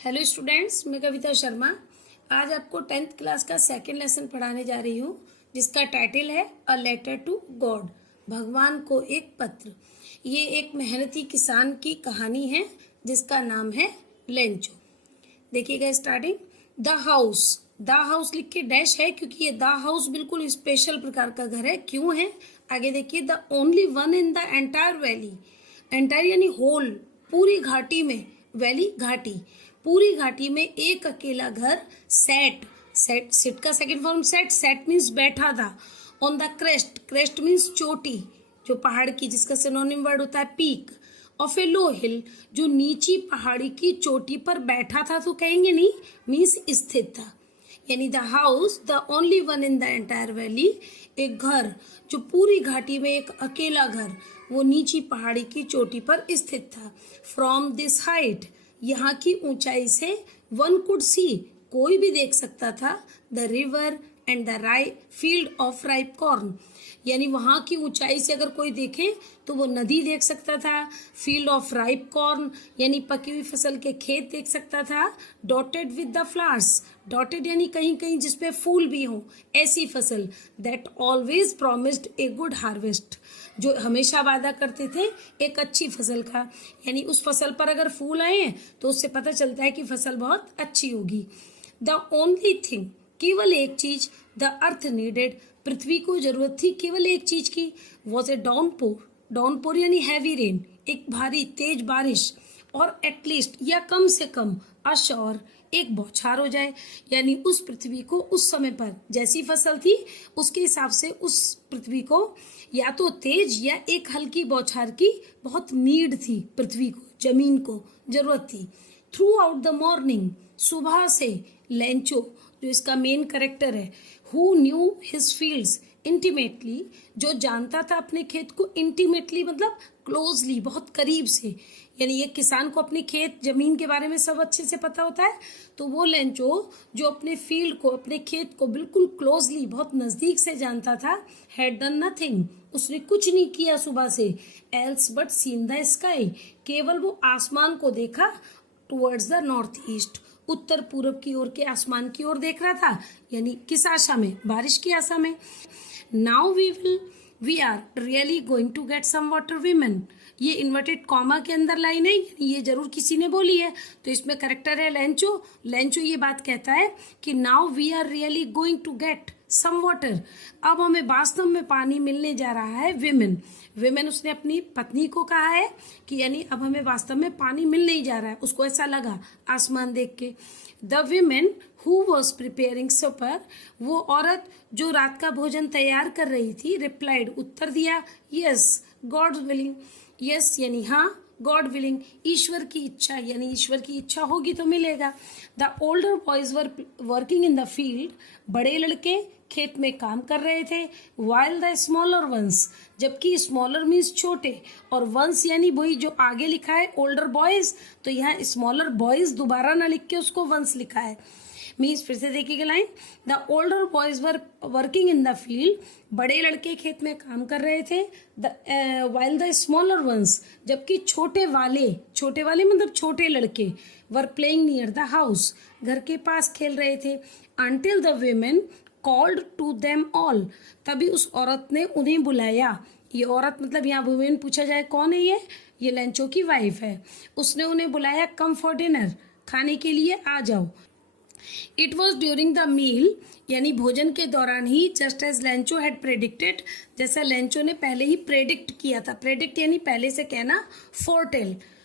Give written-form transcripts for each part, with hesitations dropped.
Hello students, मैं कविता शर्मा आज आपको 10th क्लास का सेकंड लेसन पढ़ाने जा रही हूँ जिसका टाइटल है अ लेटर टू गॉड, भगवान को एक पत्र। ये एक मेहनती किसान की कहानी है जिसका नाम है लेंचो। देखिएगा स्टार्टिंग। द हाउस लिख के डैश है क्योंकि ये द हाउस बिल्कुल स्पेशल प्रकार का घर है। क्यों है आगे देखिए। The only one in the entire valley, entire यानी होल, पूरी घाटी में, वैली घाटी, पूरी घाटी में एक अकेला घर। सिट का सेकंड फॉर्म सेट मीन्स बैठा था। ऑन द क्रेस्ट मीन्स चोटी, जो पहाड़ की, जिसका सिनोनिम वर्ड होता है पीक। ऑफ ए लो हिल, जो नीची पहाड़ी की चोटी पर बैठा था तो कहेंगे नहीं, मीन्स स्थित था। यानी the house the only one in the entire valley, एक घर जो पूरी घाटी में एक अकेला घर, वो नीची पहाड़ी की चोटी पर स्थित था। फ्रॉम दिस हाइट, यहाँ की ऊंचाई से, वन कुड सी, कोई भी देख सकता था, the river and the field of ripe corn, यानी वहाँ की ऊंचाई से अगर कोई देखे तो वो नदी देख सकता था, फील्ड ऑफ राइप कॉर्न यानी पकी हुई फसल के खेत देख सकता था, dotted with the flowers, dotted यानी कहीं कहीं जिसपे फूल भी हों, ऐसी फसल, that always promised a good harvest, जो हमेशा वादा करते थे एक अच्छी फसल का। यानी उस फसल पर अगर फूल आए हैं तो उससे पता चलता है कि फसल बहुत अच्छी होगी। द ओनली थिंग, केवल एक चीज, द अर्थ नीडेड, पृथ्वी को जरूरत थी केवल एक चीज की, वॉज ए डाउनपोर यानी हैवी रेन, एक भारी तेज बारिश, और एटलीस्ट या कम से कम, अश्योर एक बौछार हो जाए। यानी उस पृथ्वी को उस समय पर जैसी फसल थी उसके हिसाब से उस पृथ्वी को या तो तेज या एक हल्की बौछार की बहुत नीड थी, पृथ्वी को, जमीन को जरूरत थी। थ्रू आउट द मॉर्निंग, सुबह से, लेंचो जो इसका मेन कैरेक्टर है, who knew his fields intimately, जो जानता था अपने खेत को, इंटीमेटली मतलब क्लोजली, बहुत करीब से। यानी एक किसान को अपने खेत जमीन के बारे में सब अच्छे से पता होता है, तो वो लेंचो जो अपने फील्ड को, अपने खेत को बिल्कुल क्लोजली, बहुत नजदीक से जानता था, हैड डन नथिंग, उसने कुछ नहीं किया सुबह से, else but seen the sky, केवल वो आसमान को देखा, टुवर्ड्स द नॉर्थ ईस्ट, उत्तर पूर्व की ओर के आसमान की ओर देख रहा था। यानी किस आशा में, बारिश की आशा में। Now we are really going to get some water women, ये इन्वर्टेड कॉमा के अंदर लाइन है, ये जरूर किसी ने बोली है, तो इसमें करेक्टर है लेंचो। लेंचो ये बात कहता है कि now we are really going to get some water, अब हमें वास्तव में पानी मिलने जा रहा है। विमेन उसने अपनी पत्नी को कहा है कि यानी अब हमें वास्तव में पानी मिलने ही जा रहा है, उसको ऐसा लगा आसमान देख के। The women who was preparing supper, वो औरत जो रात का भोजन तैयार कर रही थी, रिप्लाइड उत्तर दिया, यस गॉड विलिंग, यस यानी हाँ, गॉड विलिंग ईश्वर की इच्छा, यानी ईश्वर की इच्छा होगी तो मिलेगा। The older boys were working in the field, बड़े लड़के खेत में काम कर रहे थे, वाइल द स्मॉलर वंस, जबकि स्मॉलर मीन्स छोटे, और वंस यानी वही जो आगे लिखा है ओल्डर बॉयज, तो यहाँ स्मॉलर बॉयज दोबारा ना लिख के उसको वंस लिखा है। मीन्स फिर से देखिएगा line, the older boys were working in the field, बड़े लड़के खेत में काम कर रहे थे, वाइल द स्मॉलर वंस, जबकि छोटे वाले मतलब छोटे लड़के, were playing near the house, घर के पास खेल रहे थे। Until the women called to them all, तभी उस औरत ने उन्हें बुलाया। ये औरत मतलब यहाँ वुमेन पूछा जाए कौन है, ये लेंचो की वाइफ है। उसने उन्हें बुलाया, कम फॉर डिनर, खाने के लिए आ जाओ। It was during the meal, यानी भोजन के दौरान ही, just as Lencho had predicted, जैसा लेंचो ने पहले ही प्रेडिक्ट किया था। प्रेडिक्ट यानी पहले से कहना,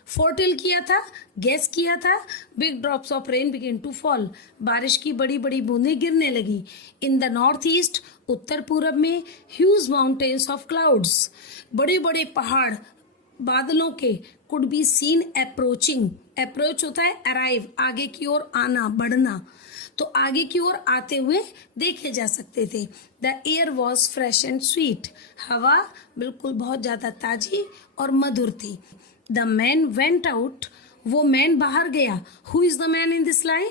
फोरटेल किया था, गेस किया था। Big drops of rain begin to fall, बारिश की बड़ी बड़ी बूंदें गिरने लगी। इन द नॉर्थ ईस्ट, उत्तर पूरब में, ह्यूज माउंटेन्स ऑफ क्लाउड्स, बड़े बड़े पहाड़ बादलों के, could be seen approaching, approach होता है अराइव, आगे की ओर आना, बढ़ना, तो आगे की ओर आते हुए देखे जा सकते थे। The air was fresh and sweet, हवा बिल्कुल बहुत ज्यादा ताजी और मधुर थी। द मैन वेंट आउट, वो मैन बाहर गया। Who is the man in this line,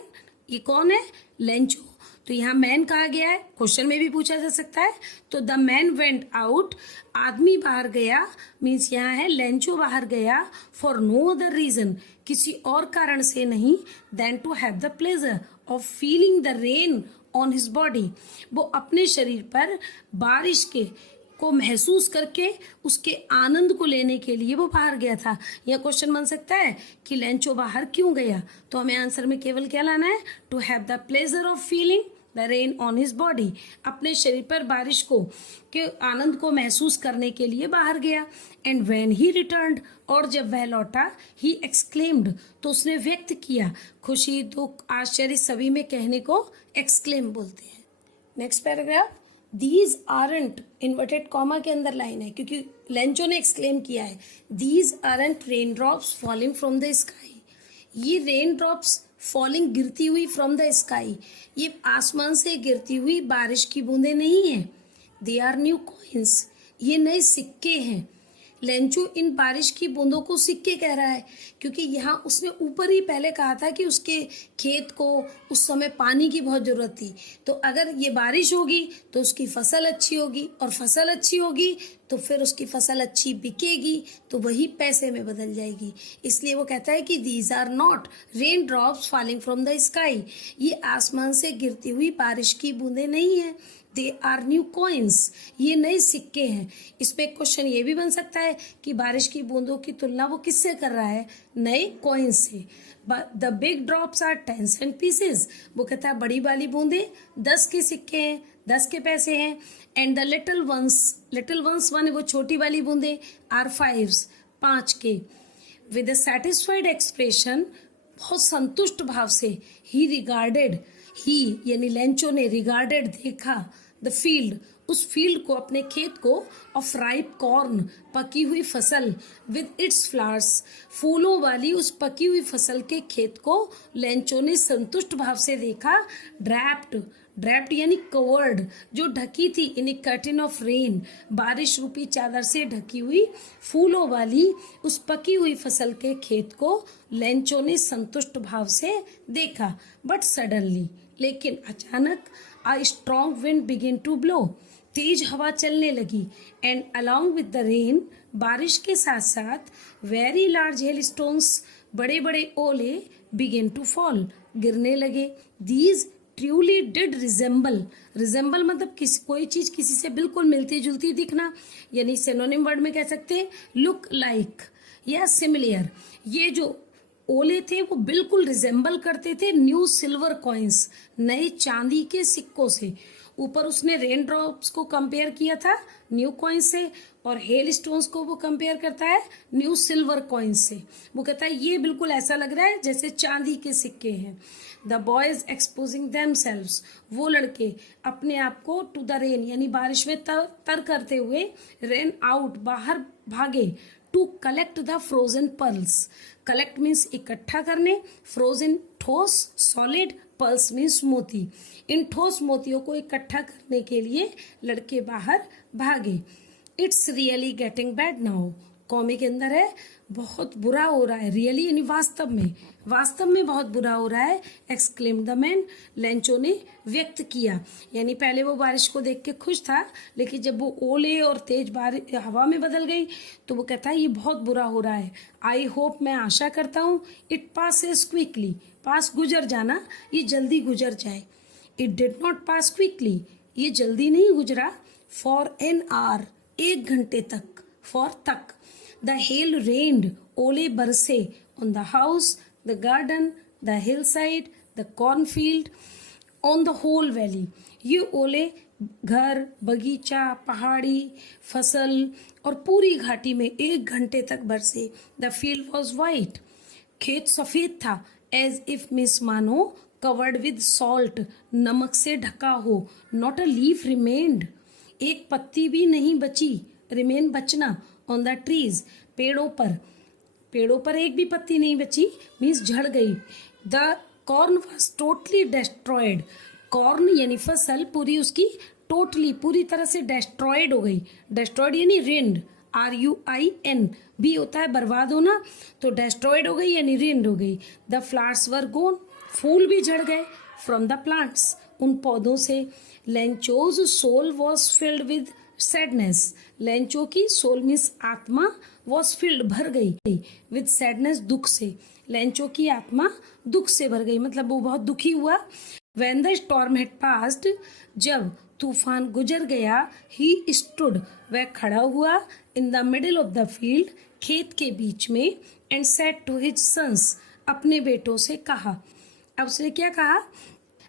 ये कौन है, लेंचो। तो यहाँ मैन कहा गया है, क्वेश्चन में भी पूछा जा सकता है। तो द मैन वेंट आउट, आदमी बाहर गया, मीन्स यहाँ है लेंचो बाहर गया, फॉर नो अदर रीजन, किसी और कारण से नहीं, then to have the pleasure of feeling the rain on his body. वो अपने शरीर पर बारिश के को महसूस करके उसके आनंद को लेने के लिए वो बाहर गया था। यह क्वेश्चन बन सकता है कि लेंचो बाहर क्यों गया, तो हमें आंसर में केवल क्या लाना है, to have the pleasure of feeling the rain on his body. अपने शरीर पर बारिश को के आनंद को महसूस करने के लिए बाहर गया। एंड व्हेन ही रिटर्न्ड, और जब वह लौटा, ही एक्सक्लेम्ड, तो उसने व्यक्त किया, खुशी दुख आश्चर्य सभी में कहने को एक्सक्लेम बोलते हैं। Next paragraph, these aren't, inverted comma के अंदर लाइन है क्योंकि लेंचो ने एक्सक्लेम किया है, these aren't rain drops falling from the sky. ये रेन ड्रॉप्स फॉलिंग गिरती हुई फ्रॉम द स्काई, ये आसमान से गिरती हुई बारिश की बूंदें नहीं है। दे आर न्यू कॉइन्स, ये नए सिक्के हैं। लेंचो इन बारिश की बूंदों को सिक्के कह रहा है क्योंकि यहाँ उसने ऊपर ही पहले कहा था कि उसके खेत को उस समय पानी की बहुत ज़रूरत थी, तो अगर ये बारिश होगी तो उसकी फसल अच्छी होगी, और फसल अच्छी होगी तो फिर उसकी फसल अच्छी बिकेगी, तो वही पैसे में बदल जाएगी। इसलिए वो कहता है कि these are not rain drops falling from the sky, ये आसमान से गिरती हुई बारिश की बूंदें नहीं है। दे आर न्यू कॉइन्स, ये नए सिक्के हैं। इस पे क्वेश्चन ये भी बन सकता है कि बारिश की बूंदों की तुलना वो किससे कर रहा है, नए कॉइन्स से। The big drops are 10 cent pieces, वो कहता है बड़ी वाली बूंदे 10 के सिक्के हैं, 10 के पैसे हैं। And the little ones one, वो छोटी वाली बूंदे, आर 5 के। विद अ सेटिस्फाइड एक्सप्रेशन, बहुत संतुष्ट भाव से, ही रिगार्डेड, ही यानी लेंचो ने, रिगार्डेड देखा, द फील्ड, उस फील्ड को, अपने खेत को, ऑफ राइप कॉर्न, पकी हुई फसल, विद इट्स फ्लावर्स, फूलों वाली उस पकी हुई फसल के खेत को लेंचो ने संतुष्ट भाव से देखा। ड्रैप्ड यानी कवर्ड, जो ढकी थी, इन ए कर्टेन ऑफ रेन, बारिश रूपी चादर से ढकी हुई फूलों वाली उस पकी हुई फसल के खेत को लेंचो ने संतुष्ट भाव से देखा। बट सडनली, लेकिन अचानक, a strong wind begin to blow, तेज हवा चलने लगी। And along with the rain, बारिश के साथ साथ, वेरी लार्ज हेल स्टोन्स, बड़े बड़े ओले, बिगिन टू फॉल, गिरने लगे। दीज ट्रूली डिड रिजेंबल मतलब कोई चीज किसी से बिल्कुल मिलती जुलती दिखना, यानी सिनोनिम वर्ड में कह सकते हैं लुक लाइक या सिमिलियर। ये जो ओले थे वो बिल्कुल रिजेंबल करते थे न्यू सिल्वर कॉइन्स, नए चांदी के सिक्कों से। ऊपर उसने रेन ड्रॉप्स को कंपेयर किया था न्यू कॉइन्स से, और हेल स्टोन्स को वो कंपेयर करता है न्यू सिल्वर कॉइन्स से। वो कहता है ये बिल्कुल ऐसा लग रहा है जैसे चांदी के सिक्के हैं। द बॉयज एक्सपोजिंग देमसेल्व्स, वो लड़के अपने आप को टू द रेन यानी बारिश में तर करते हुए, रेन आउट बाहर भागे, to collect the frozen pearls, collect means इकट्ठा करने, फ्रोजन ठोस सॉलिड, पर्ल्स मीन्स मोती। इन ठोस मोतियों को इकट्ठा करने के लिए लड़के बाहर भागे। It's really getting bad now, कॉमी के अंदर है बहुत बुरा हो रहा है, रियली यानी वास्तव में बहुत बुरा हो रहा है। एक्सक्लेम द मैन, लेंचो ने व्यक्त किया, यानी पहले वो बारिश को देख के खुश था, लेकिन जब वो ओले और तेज बारिश हवा में बदल गई तो वो कहता है ये बहुत बुरा हो रहा है। आई होप, मैं आशा करता हूँ, इट पासेस क्विकली, पास गुजर जाना, ये जल्दी गुजर जाए। It did not pass quickly, ये जल्दी नहीं गुजरा। फॉर एन आवर, 1 घंटे तक, फॉर तक। द हेल रेन्ड, ओले बरसे, on the house, the garden, the hill side, the cornfield, on the whole valley. ये ओले घर, बगीचा, पहाड़ी, फसल और पूरी घाटी में 1 घंटे तक बरसे। द फील्ड वॉज वाइट, खेत सफेद था। एज इफ मिस मानो, कवर्ड विद सॉल्ट, नमक से ढका हो। नॉट अ लीफ रिमेन्ड, एक पत्ती भी नहीं बची, रिमेन बचना, ऑन द ट्रीज, पेड़ों पर एक भी पत्ती नहीं बची, मीन्स झड़ गई। The corn was totally destroyed, corn यानी फसल पूरी उसकी टोटली पूरी तरह से डेस्ट्रॉयड हो गई। डेस्ट्रॉयड यानी रिंड, RUIN भी होता है बर्बाद होना, तो डेस्ट्रॉयड हो गई यानी रिंड हो गई। द फ्लावर्स वर गोन, फूल भी झड़ गए। फ्रॉम द प्लांट्स, उन पौधों से। Lencho's soul was filled with sadness, Lencho की सोल मीन्स आत्मा, वॉज फिल्ड भर गई, विद सैडनेस दुख से। लेंचो की आत्मा दुख से भर गई, मतलब वो बहुत दुखी हुआ। When the storm had passed, जब तूफान गुजर गया, he stood, वह खड़ा हुआ, in the middle of the field, खेत के बीच में, and said to his sons, अपने बेटों से कहा। अब उसने क्या कहा,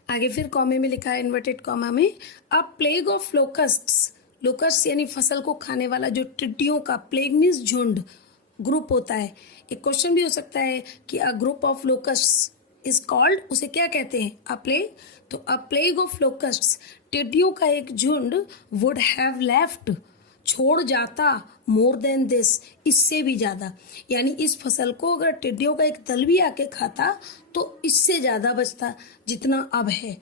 आगे फिर कॉमे में लिखा है, इन्वर्टेड कॉमा में, अ प्लेग ऑफ लोकस्ट्स, लोकस्ट यानी फसल को खाने वाला जो टिड्डियों का, प्लेग मीन्स झुंड, ग्रुप होता है। एक क्वेश्चन भी हो सकता है कि a group of locusts is called, उसे क्या कहते हैं, अ प्लेग। तो अ प्लेग ऑफ लोकस्ट्स, टिड्डियों का एक झुंड, वुड हैव लेफ्ट, छोड़ जाता, मोर देन दिस, इससे भी ज़्यादा, यानी इस फसल को अगर टिड्डियों का एक दल भी आके खाता तो इससे ज़्यादा बचता जितना अब है।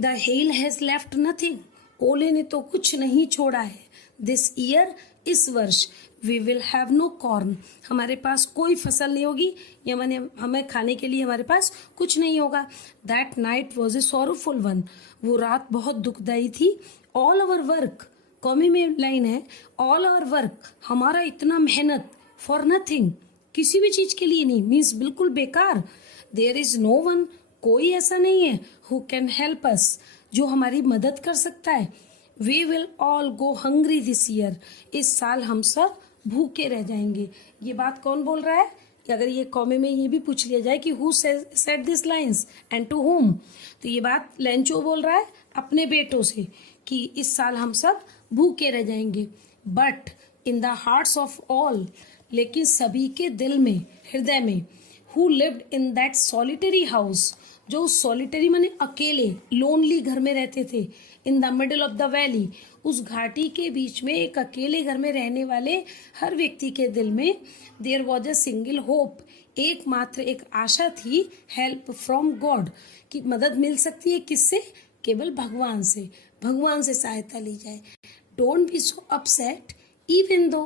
The hell has left nothing, ओले ने तो कुछ नहीं छोड़ा है। दिस ईयर, इस वर्ष, we will have no corn, हमारे पास कोई फसल नहीं होगी, या मैंने हमें खाने के लिए हमारे पास कुछ नहीं होगा। That night was a sorrowful one, वो रात बहुत दुखदाई थी। ऑल आवर वर्क, कॉमी में लाइन है, ऑल आवर वर्क, हमारा इतना मेहनत, फॉर नथिंग, किसी भी चीज़ के लिए नहीं, मीन्स बिल्कुल बेकार। देयर इज़ नो वन, कोई ऐसा नहीं है, हु कैन हेल्प अस, जो हमारी मदद कर सकता है। We will all go hungry this year, इस साल हम सब भूखे रह जाएंगे। ये बात कौन बोल रहा है, कि अगर ये कॉमे में ये भी पूछ लिया जाए कि who said this lines and to whom, तो ये बात लेंचो बोल रहा है अपने बेटों से कि इस साल हम सब भूखे रह जाएंगे। But in the hearts of all, लेकिन सभी के दिल में, हृदय में, who lived in that solitary house, जो सॉलिटरी माने अकेले, लोनली घर में रहते थे, in the middle of the valley, उस घाटी के बीच में एक अकेले घर में रहने वाले हर व्यक्ति के दिल में, there was a single hope, एकमात्र एक आशा थी, हेल्प फ्रॉम गॉड, कि मदद मिल सकती है किससे, केवल भगवान से, भगवान से सहायता ली जाए। Don't be so upset even though,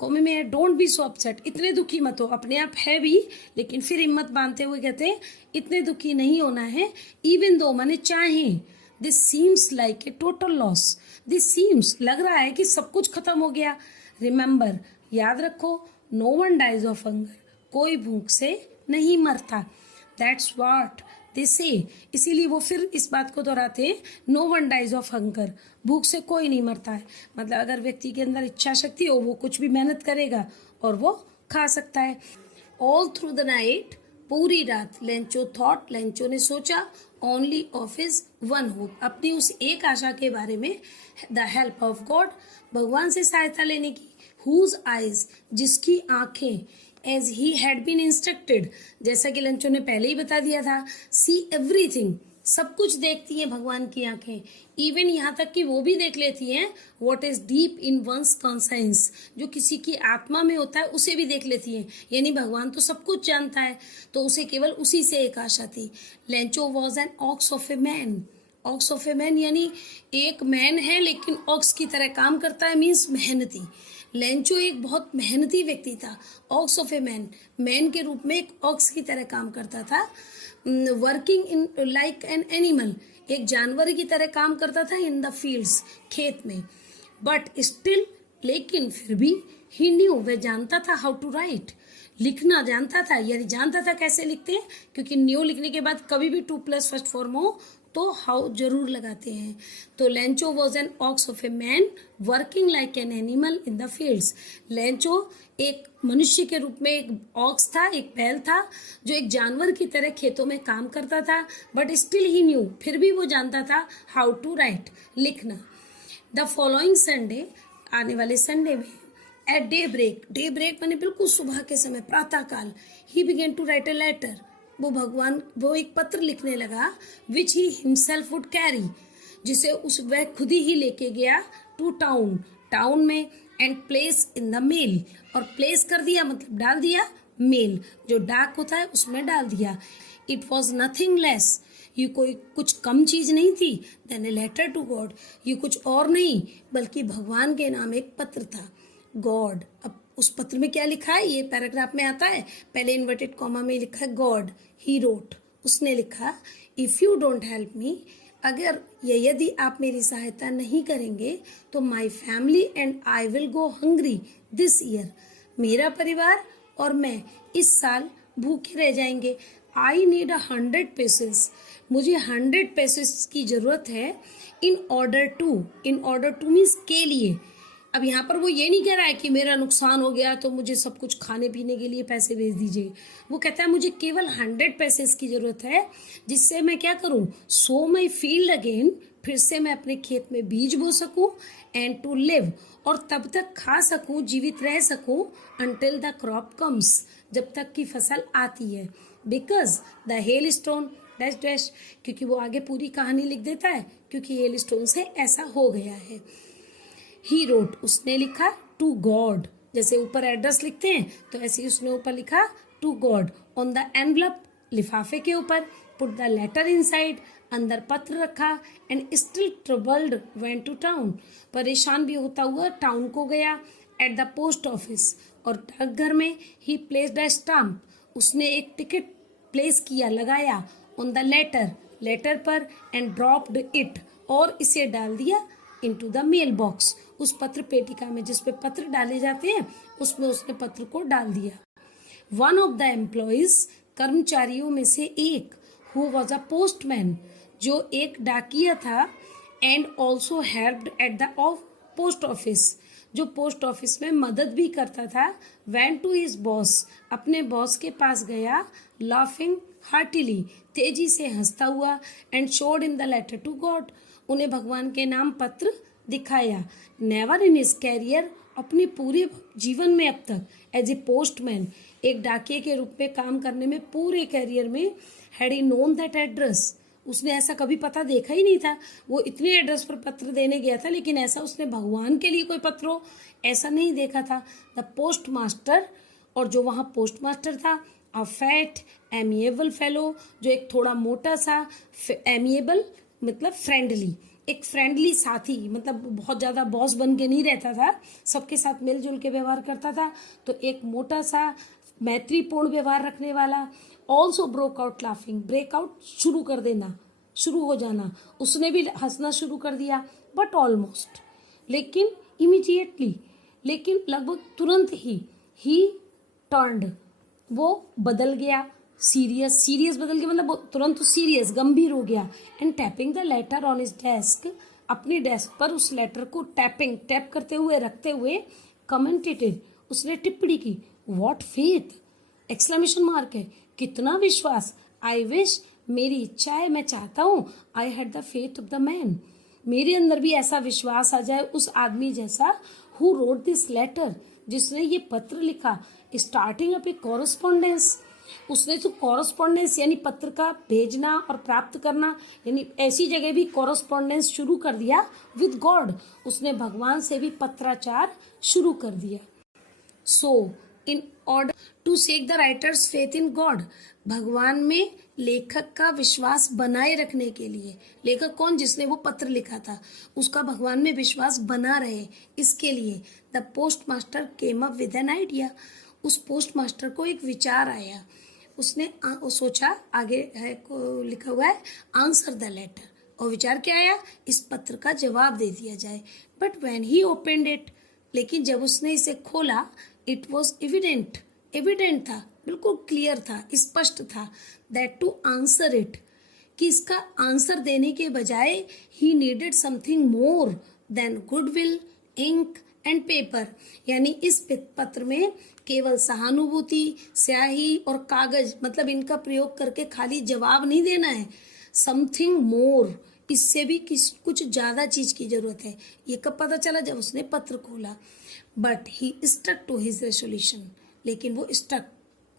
कॉमे में है डोंट बी सो अपसेट, इतने दुखी मत हो, अपने आप है भी लेकिन फिर हिम्मत बांधते हुए कहते हैं इतने दुखी नहीं होना है। इवन दो माने चाहे, this seems like a total loss, this seems लग रहा है कि सब कुछ खत्म हो गया। रिमेंबर, याद रखो, no one dies of hunger, कोई भूख से नहीं मरता। दैट्स व्हाट दे से, इसीलिए वो फिर इस बात को दोहराते हैं, no one dies of hunger, भूख से कोई नहीं मरता है। मतलब अगर व्यक्ति के अंदर इच्छा शक्ति हो, वो कुछ भी मेहनत करेगा और वो खा सकता है। ऑल थ्रू द नाइट, पूरी रात, लेंचो थॉट, लेंचो ने सोचा, only of his one hope, अपनी उस एक आशा के बारे में, द हेल्प ऑफ गॉड, भगवान से सहायता लेने की। हुज आइज, जिसकी आंखें, as he had been instructed, जैसा कि लेंचो ने पहले ही बता दिया था, सी एवरीथिंग, सब कुछ देखती हैं भगवान की आंखें। इवन यहाँ तक कि वो भी देख लेती हैं what is deep in one's conscience, जो किसी की आत्मा में होता है उसे भी देख लेती हैं। यानी भगवान तो सब कुछ जानता है, तो उसे केवल उसी से एक आशा थी। Lencho was an ox of a man, ox of a man यानी एक मैन है लेकिन ऑक्स की तरह काम करता है, मीन्स मेहनती। लेंचो एक बहुत मेहनती व्यक्ति था, ox of a man, man के रूप में एक ऑक्स की तरह काम करता था। Working in like an animal, एक जानवर की तरह काम करता था, इन द फील्ड्स, खेत में। बट स्टिल, लेकिन फिर भी, ही न्यू, वह जानता था, हाउ टू राइट, लिखना जानता था, यानी जानता था कैसे लिखते हैं, क्योंकि न्यू लिखने के बाद कभी भी 2+ फर्स्ट फॉर्म हो तो हाउ जरूर लगाते हैं। तो Lencho was an ox of a man working like an animal in the fields, Lencho एक मनुष्य के रूप में एक ऑक्स था, एक बैल था, जो एक जानवर की तरह खेतों में काम करता था। बट स्टिल ही न्यू, फिर भी वो जानता था हाउ टू राइट, लिखना। द फॉलोइंग संडे, आने वाले संडे में, at daybreak, daybreak माने बिल्कुल सुबह के समय, प्रातःकाल, ही began to write a letter, वो एक पत्र लिखने लगा, which he himself would carry, जिसे वह खुद ही लेके गया, टू टाउन, टाउन में, and place in the mail, और प्लेस कर दिया मतलब डाल दिया, मेल जो डाक होता है उसमें डाल दिया। इट वॉज नथिंग लेस, ये कोई कुछ कम चीज नहीं थी, than a letter to God, ये कुछ और नहीं बल्कि भगवान के नाम एक पत्र था, गॉड। अब उस पत्र में क्या लिखा है, ये पैराग्राफ में आता है, पहले इन्वर्टेड कॉमा में लिखा है गॉड, ही रोट, उसने लिखा, if you don't help me, अगर यदि आप मेरी सहायता नहीं करेंगे तो my family and I will go hungry this year, मेरा परिवार और मैं इस साल भूखे रह जाएंगे। आई नीड 100 पेसेस, मुझे 100 पेसेस की ज़रूरत है। इन ऑर्डर टू मीन्स के लिए। अब यहाँ पर वो ये नहीं कह रहा है कि मेरा नुकसान हो गया तो मुझे सब कुछ खाने पीने के लिए पैसे भेज दीजिए। वो कहता है मुझे केवल 100 पैसेस की ज़रूरत है, जिससे मैं क्या करूँ, सो माई फील्ड अगेन, फिर से मैं अपने खेत में बीज बो सकूँ, एंड टू लिव, और तब तक खा सकूँ, जीवित रह सकूँ, अनटिल द क्रॉप कम्स, जब तक कि फसल आती है। Because the hell stone dash dash, क्योंकि वो आगे पूरी कहानी लिख देता है, क्योंकि हेल स्टोन से ऐसा हो गया है। ही रोट, उसने लिखा, टू गॉड, जैसे ऊपर एड्रेस लिखते हैं तो ऐसे ही उसने ऊपर लिखा to God, on the envelope, लिफाफे के ऊपर, पुट द लेटर इनसाइड, अंदर पत्र रखा, and still troubled went to town, परेशान भी होता हुआ टाउन को गया, एट द पोस्ट ऑफिस, और डाकघर में, ही प्लेस्ड अ स्टाम्प, उसने एक टिकट प्लेस किया, लगाया, ऑन द लेटर, लेटर पर, एंड ड्रॉप्ड इट, और इसे डाल दिया, इनटू द मेल बॉक्स, उस पत्र पेटिका में जिस पे पत्र डाले जाते हैं उसमें उसने पत्र को डाल दिया। वन ऑफ द एम्प्लॉइज, कर्मचारियों में से एक, हु वॉज अ पोस्टमैन, जो एक डाकिया था, and also helped at the post office, जो पोस्ट ऑफिस में मदद भी करता था, वेंट टू हिज बॉस, अपने बॉस के पास गया, लाफिंग हार्टिली, तेजी से हंसता हुआ, and showed him the letter to God, उन्हें भगवान के नाम पत्र दिखाया। नेवर इन हिज कैरियर, अपने पूरे जीवन में अब तक, एज ए पोस्टमैन, एक डाकिये के रूप में काम करने में पूरे कैरियर में, had he known that address, उसने ऐसा कभी पता देखा ही नहीं था। वो इतने एड्रेस पर पत्र देने गया था, लेकिन ऐसा उसने भगवान के लिए कोई पत्र हो ऐसा नहीं देखा था। द पोस्ट मास्टर, और जो वहाँ पोस्ट मास्टर था, अ फैट एमिएबल फेलो, जो एक थोड़ा मोटा सा, एमिएबल मतलब फ्रेंडली, एक फ्रेंडली साथी, मतलब बहुत ज़्यादा बॉस बन के नहीं रहता था, सबके साथ मिलजुल के व्यवहार करता था, तो एक मोटा सा मैत्रीपूर्ण व्यवहार रखने वाला। Also broke out laughing, breakout शुरू कर देना, शुरू हो जाना, उसने भी हंसना शुरू कर दिया, बट ऑलमोस्ट, लेकिन इमीडिएटली, लेकिन लगभग तुरंत ही टर्न्ड, वो बदल गया, सीरियस बदल गया, मतलब तुरंत सीरियस, गंभीर हो गया, and tapping the later on his desk, अपनी डेस्क पर उस लेटर को टैप करते हुए, रखते हुए, कमेंटेटेड, उसने टिप्पणी की, व्हाट फेथ, एक्सक्लेमेशन मार्क है, कितना विश्वास, आई विश, मेरी इच्छा है, मैं चाहता हूँ, I had the faith of the man, मेरे अंदर भी ऐसा विश्वास आ जाए उस आदमी जैसा, हु रोट दिस लेटर, जिसने ये पत्र लिखा, स्टार्टिंग अप ए कॉरेस्पॉन्डेंस, उसने तो कॉरेस्पॉन्डेंस यानी पत्र का भेजना और प्राप्त करना, यानी ऐसी जगह भी कॉरेस्पॉन्डेंस शुरू कर दिया विद गॉड, उसने भगवान से भी पत्राचार शुरू कर दिया। So in order to shake the writer's faith in God, भगवान में लेखक का विश्वास बनाए रखने के लिए, लेखक कौन, जिसने वो पत्र लिखा था, उसका भगवान में विश्वास बना रहे, इसके लिए the post master came up with an idea, उस पोस्ट मास्टर को एक विचार आया, उसने सोचा, आगे है को लिखा हुआ है आंसर द लेटर, और विचार क्या आया, इस पत्र का जवाब दे दिया जाए। But when he opened it, लेकिन जब उसने इसे खोला, इट वॉज एविडेंट था, बिल्कुल क्लियर था, स्पष्ट था, दैट टू आंसर इट, कि इसका आंसर देने के बजाय ही needed something more than goodwill, ink and paper, यानी इस पत्र में केवल सहानुभूति, स्याही और कागज, मतलब इनका प्रयोग करके खाली जवाब नहीं देना है, समथिंग मोर, इससे भी कुछ ज़्यादा चीज़ की ज़रूरत है। ये कब पता चला, जब उसने पत्र खोला। But he stuck to his resolution, लेकिन वो स्टक,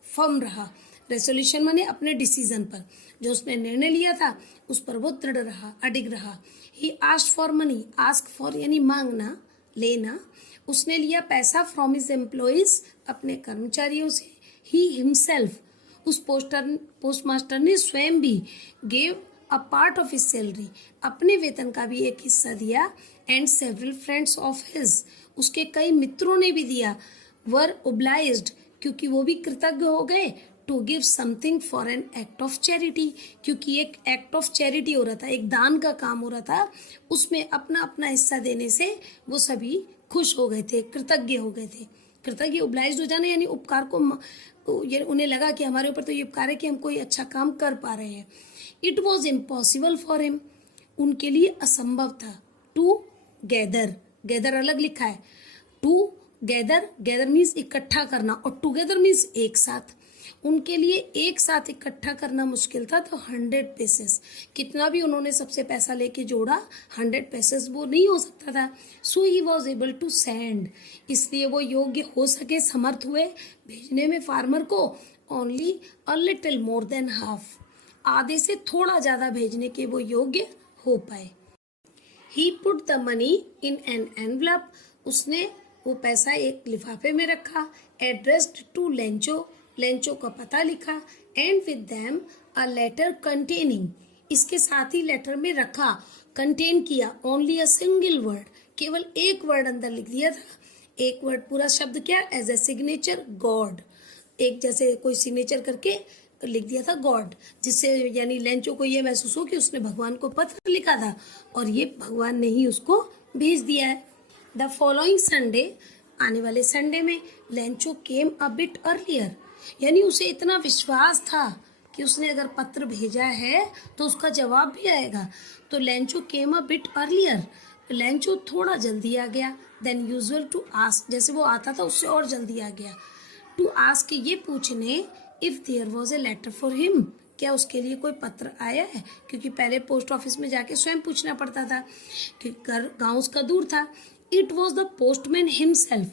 फर्म रहा, रेसोल्यूशन माने अपने डिसीजन पर, जो उसने निर्णय लिया था उस पर वो दृढ़ रहा, अडिग रहा। He asked for money, ask for यानी मांगना, लेना, उसने लिया पैसा फ्रॉम हिज एम्प्लॉइज, अपने कर्मचारियों से। ही हिमसेल्फ, उस पोस्ट मास्टर ने स्वयं भी, gave a part of his salary, अपने वेतन का भी एक हिस्सा दिया, and several friends of his, उसके कई मित्रों ने भी दिया, वर ओब्लाइज्ड, क्योंकि वो भी कृतज्ञ हो गए, to give something for an act of charity, क्योंकि एक एक्ट ऑफ चैरिटी हो रहा था, एक दान का काम हो रहा था, उसमें अपना अपना हिस्सा देने से वो सभी खुश हो गए थे, कृतज्ञ हो गए थे। कृतज्ञ, ओब्लाइज्ड हो जाना यानी उपकार को ये उन्हें लगा कि हमारे ऊपर तो ये उपकार है कि हम कोई अच्छा काम कर पा रहे हैं। It was impossible for him, उनके लिए असंभव था। टू गैदर, गैदर अलग लिखा है, टू गैदर, गैदर मीन्स इकट्ठा करना और टुगेदर मीन्स एक साथ। उनके लिए एक साथ इकट्ठा करना मुश्किल था। तो 100 पेसेस, कितना भी उन्होंने सबसे पैसा लेके जोड़ा, 100 पेसेस वो नहीं हो सकता था। So he was able to send, इसलिए वो योग्य हो सके, समर्थ हुए भेजने में फार्मर को only a little more than half, आधे से थोड़ा ज़्यादा भेजने के वो योग्य हो पाए। He put the money in an envelope, उसने वो पैसा एक लिफाफे में रखा। एड्रेस्ड टू लेंचो, लेंचो का पता लिखा। And with them a letter containing, इसके साथ ही लेटर में रखा, कंटेन किया ओनली अ सिंगल वर्ड, केवल एक वर्ड अंदर लिख दिया था। एक वर्ड, पूरा शब्द क्या, एज ए सिग्नेचर गॉड, एक जैसे कोई सिग्नेचर करके लिख दिया था गॉड, जिससे यानी लेंचो को ये महसूस हो कि उसने भगवान को पत्र लिखा था और ये भगवान ने ही उसको भेज दिया है। द फॉलोइंग संडे, आने वाले संडे में Lencho came a bit earlier, यानी उसे इतना विश्वास था कि उसने अगर पत्र भेजा है तो उसका जवाब भी आएगा। तो Lencho came a bit earlier, Lencho थोड़ा जल्दी आ गया। देन यूजुअल टू आस्क, जैसे वो आता था उससे और जल्दी आ गया। टू आस्क, ये पूछने, if there was a letter for him, क्या उसके लिए कोई पत्र आया है, क्योंकि पहले पोस्ट ऑफिस में जाके स्वयं पूछना पड़ता था क्योंकि गाँव उसका दूर था। It was the postman himself,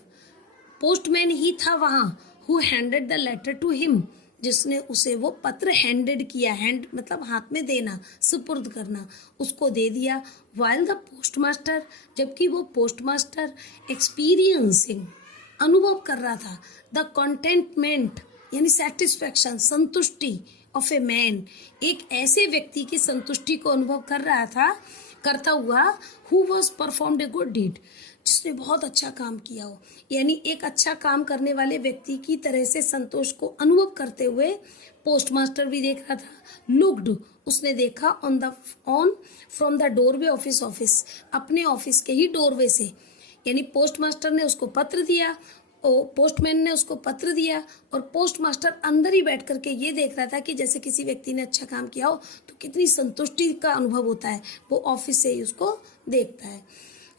postman ही था वहाँ, who handed the letter to him, जिसने उसे वो पत्र हैंडेड किया, हैंड मतलब हाथ में देना, सुपुर्द करना, उसको दे दिया। वाइल द पोस्टमास्टर, जबकि वो पोस्टमास्टर एक्सपीरियंसिंग, अनुभव कर रहा था, द कंटेंटमेंट यानी सेटिस्फैक्शन, संतुष्टि ऑफ ए मैन, एक ऐसे व्यक्ति की संतुष्टि को अनुभव कर रहा था, करता हुआ, who was performed a good deed, जिसने बहुत अच्छा काम किया हो, यानी एक अच्छा काम करने वाले व्यक्ति की तरह से संतोष को अनुभव करते हुए पोस्टमास्टर भी देख रहा था। लुक्ड, उसने देखा, on from the doorway of his office, अपने ऑफिस के ही डोरवे से, यानी पोस्टमास्टर ने उसको पत्र दिया, पोस्टमैन ने उसको पत्र दिया और पोस्टमास्टर अंदर ही बैठ करके ये देख रहा था कि जैसे किसी व्यक्ति ने अच्छा काम किया हो तो कितनी संतुष्टि का अनुभव होता है, वो ऑफिस से ही उसको देखता है।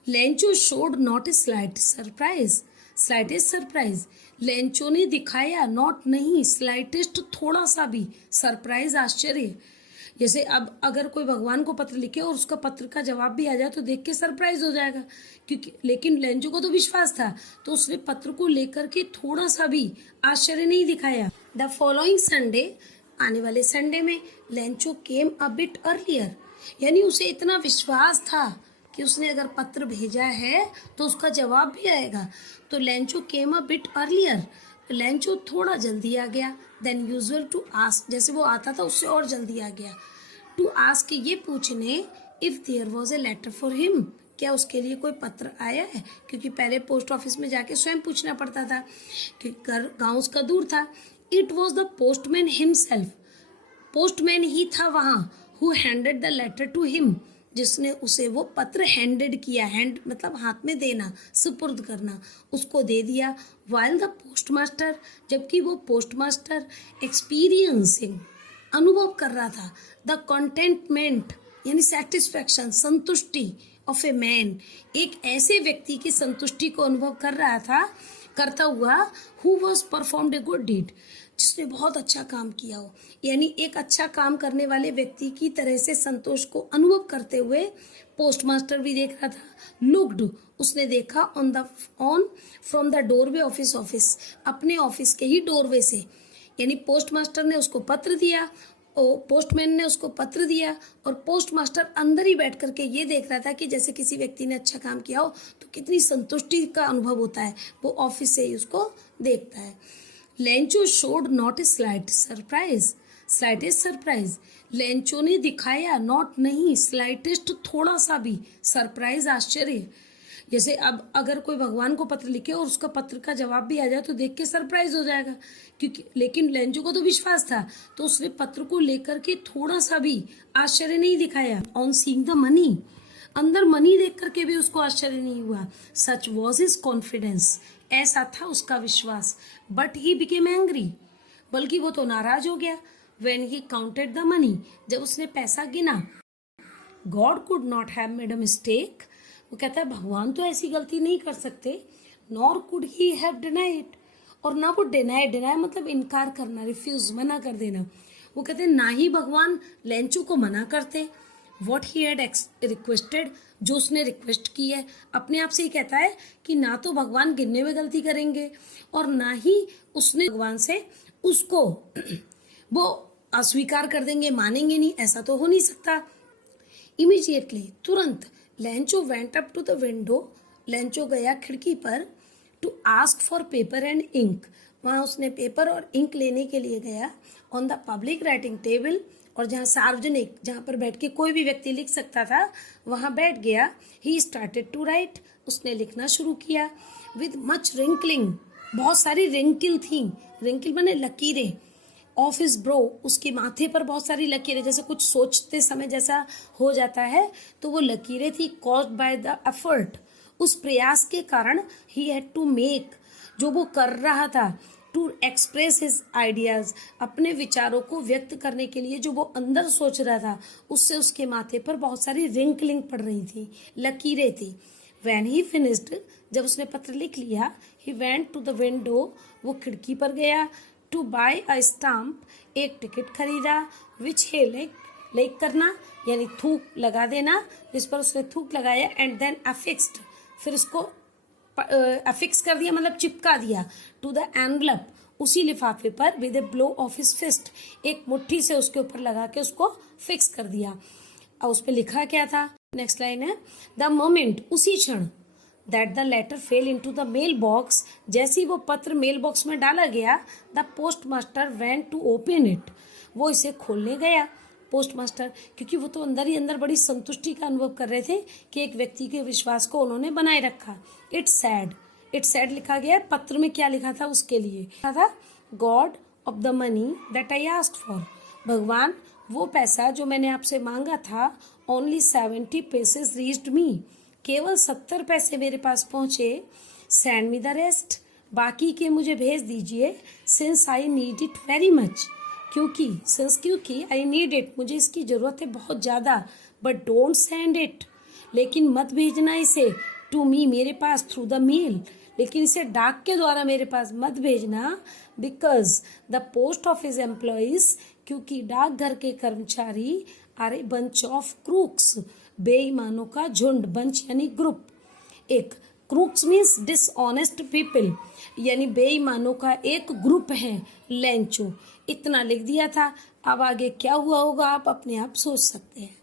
Lencho showed not a slight surprise, slightest surprise, Lencho ने दिखाया, नॉट नहीं, स्लाइटेस्ट थोड़ा सा भी, सरप्राइज आश्चर्य। जैसे अब अगर कोई भगवान को पत्र लिखे और उसका पत्र का जवाब भी आ जाए तो देख के सरप्राइज हो जाएगा, क्योंकि लेकिन लेंचो को तो विश्वास था, तो उसने पत्र को लेकर के थोड़ा सा भी आश्चर्य नहीं दिखाया। द फॉलोइंग संडे, आने वाले संडे में Lencho came a bit earlier, यानी उसे इतना विश्वास था कि उसने अगर पत्र भेजा है तो उसका जवाब भी आएगा। तो Lencho came a bit earlier, Lencho थोड़ा जल्दी आ गया। देन यूजुअल टू आस्क, जैसे वो आता था उससे और जल्दी आ गया। टू आस्क, ये पूछने, if there was a letter for him, क्या उसके लिए कोई पत्र आया है, क्योंकि पहले पोस्ट ऑफिस में जाके स्वयं पूछना पड़ता था क्योंकि गाँव उसका दूर था। It was the postman himself, postman ही था वहाँ, who handed the letter to him, जिसने उसे वो पत्र हैंडेड किया, हैंड मतलब हाथ में देना, सुपुर्द करना, उसको दे दिया। वाइल द पोस्टमास्टर, जबकि वो पोस्टमास्टर एक्सपीरियंसिंग, अनुभव कर रहा था, द कंटेंटमेंट यानी सेटिस्फैक्शन, संतुष्टि ऑफ ए मैन, एक ऐसे व्यक्ति की संतुष्टि को अनुभव कर रहा था, करता हुआ, who was performed a good deed, जिसने बहुत अच्छा काम किया हो, यानी एक अच्छा काम करने वाले व्यक्ति की तरह से संतोष को अनुभव करते हुए पोस्टमास्टर भी देख रहा था। लुक्ड, उसने देखा, on from the doorway of his office, अपने ऑफिस के ही डोरवे से, यानी पोस्टमास्टर ने उसको पत्र दिया, पोस्टमैन ने उसको पत्र दिया और पोस्टमास्टर अंदर ही बैठ करके ये देख रहा था कि जैसे किसी व्यक्ति ने अच्छा काम किया हो तो कितनी संतुष्टि का अनुभव होता है, वो ऑफिस से ही उसको देखता है। Lencho showed not a slight surprise, slightest surprise, Lencho ने दिखाया, नॉट नहीं, स्लाइटेस्ट थोड़ा सा भी, सरप्राइज आश्चर्य। जैसे अब अगर कोई भगवान को पत्र लिखे और उसका पत्र का जवाब भी आ जाए तो देख के सरप्राइज हो जाएगा, क्योंकि लेकिन लेंचो को तो विश्वास था, तो उसने पत्र को लेकर के थोड़ा सा भी आश्चर्य नहीं दिखाया। ऑन सीइंग द मनी, अंदर मनी देख करके भी उसको आश्चर्य नहीं हुआ। सच वॉज हिज कॉन्फिडेंस, ऐसा था उसका विश्वास। बट ही बिकेम एंग्री, बल्कि वो तो नाराज हो गया। When he counted the money, जब उसने पैसा गिना, God could not have made a mistake. वो कहता है भगवान तो ऐसी गलती नहीं कर सकते। Nor could he have denied. और ना वो डिनाई मतलब इनकार करना, रिफ्यूज, मना कर देना। वो कहते हैं ना ही भगवान लेंचू को मना करते। वॉट ही हैड रिक्वेस्टेड, जो उसने रिक्वेस्ट की है, अपने आप से ही कहता है कि ना तो भगवान गिनने में गलती करेंगे और ना ही उसने भगवान से उसको वो अस्वीकार कर देंगे, मानेंगे नहीं, ऐसा तो हो नहीं सकता। इमीडिएटली, तुरंत, Lencho went up to the window, Lencho गया खिड़की पर, to ask for paper and ink, वहाँ उसने पेपर और इंक लेने के लिए गया। On the public writing table, और जहाँ सार्वजनिक, जहाँ पर बैठ के कोई भी व्यक्ति लिख सकता था, वहाँ बैठ गया। ही स्टार्टेड टू राइट, उसने लिखना शुरू किया। विद मच रिंकलिंग, बहुत सारी रिंकल थी, रिंकल माने लकीरें। ऑफ हिज ब्रो, उसके माथे पर बहुत सारी लकीरें, जैसे कुछ सोचते समय जैसा हो जाता है, तो वो लकीरें थी। कॉज्ड बाय द एफर्ट, उस प्रयास के कारण। ही हैड टू मेक, जो वो कर रहा था, टू एक्सप्रेस हिज आइडियाज, अपने विचारों को व्यक्त करने के लिए जो वो अंदर सोच रहा था, उससे उसके माथे पर बहुत सारी रिंकलिंग पड़ रही थी, लकीरें थी। वैन ही फिनिश्ड, जब उसने पत्र लिख लिया, he went to the window, वो खिड़की पर गया। टू बाय अ स्टाम्प, एक टिकट खरीदा। विच हे लाइक करना यानी थूक लगा देना, जिस पर उसने थूक लगाया। एंड देन अफिक्स्ड, फिर उसको अफिक्स कर दिया मतलब चिपका दिया। टू द एनवलप, उसी लिफाफे पर। With a blow of his fist, एक मुट्ठी से उसके ऊपर लगा के उसको फिक्स कर दिया। और उस पर लिखा क्या था, नेक्स्ट लाइन है, द मोमेंट, उसी क्षण, that the letter fell into the mail box, जैसे ही वो पत्र मेल बॉक्स में डाला गया, the post master went to open it, वो इसे खोलने गया। पोस्ट मास्टर, क्योंकि वो तो अंदर ही अंदर बड़ी संतुष्टि का अनुभव कर रहे थे कि एक व्यक्ति के विश्वास को उन्होंने बनाए रखा। इट्स सैड लिखा गया। पत्र में क्या लिखा था उसके लिए लिखा था, God of the money that I asked for, भगवान वो पैसा जो मैंने आपसे मांगा था, ओनली 70 पैसेस रीच्ड मी, केवल 70 पैसे मेरे पास पहुंचे। सेंड मी द रेस्ट, बाकी के मुझे भेज दीजिए। Since I need it very much, क्योंकि आई नीड इट, मुझे इसकी ज़रूरत है बहुत ज़्यादा। बट डोंट सेंड इट, लेकिन मत भेजना इसे। टू मी, मेरे पास, थ्रू द मेल, लेकिन इसे डाक के द्वारा मेरे पास मत भेजना। Because the post office employees, क्योंकि डाकघर के कर्मचारी, are a bunch of crooks, बेईमानों का झुंड, बंच यानी ग्रुप। एक क्रूक्स मीन्स डिसऑनेस्ट पीपल, यानी बेईमानों का एक ग्रुप है लेंचो। इतना लिख दिया था। अब आगे क्या हुआ होगा आप अपने आप सोच सकते हैं।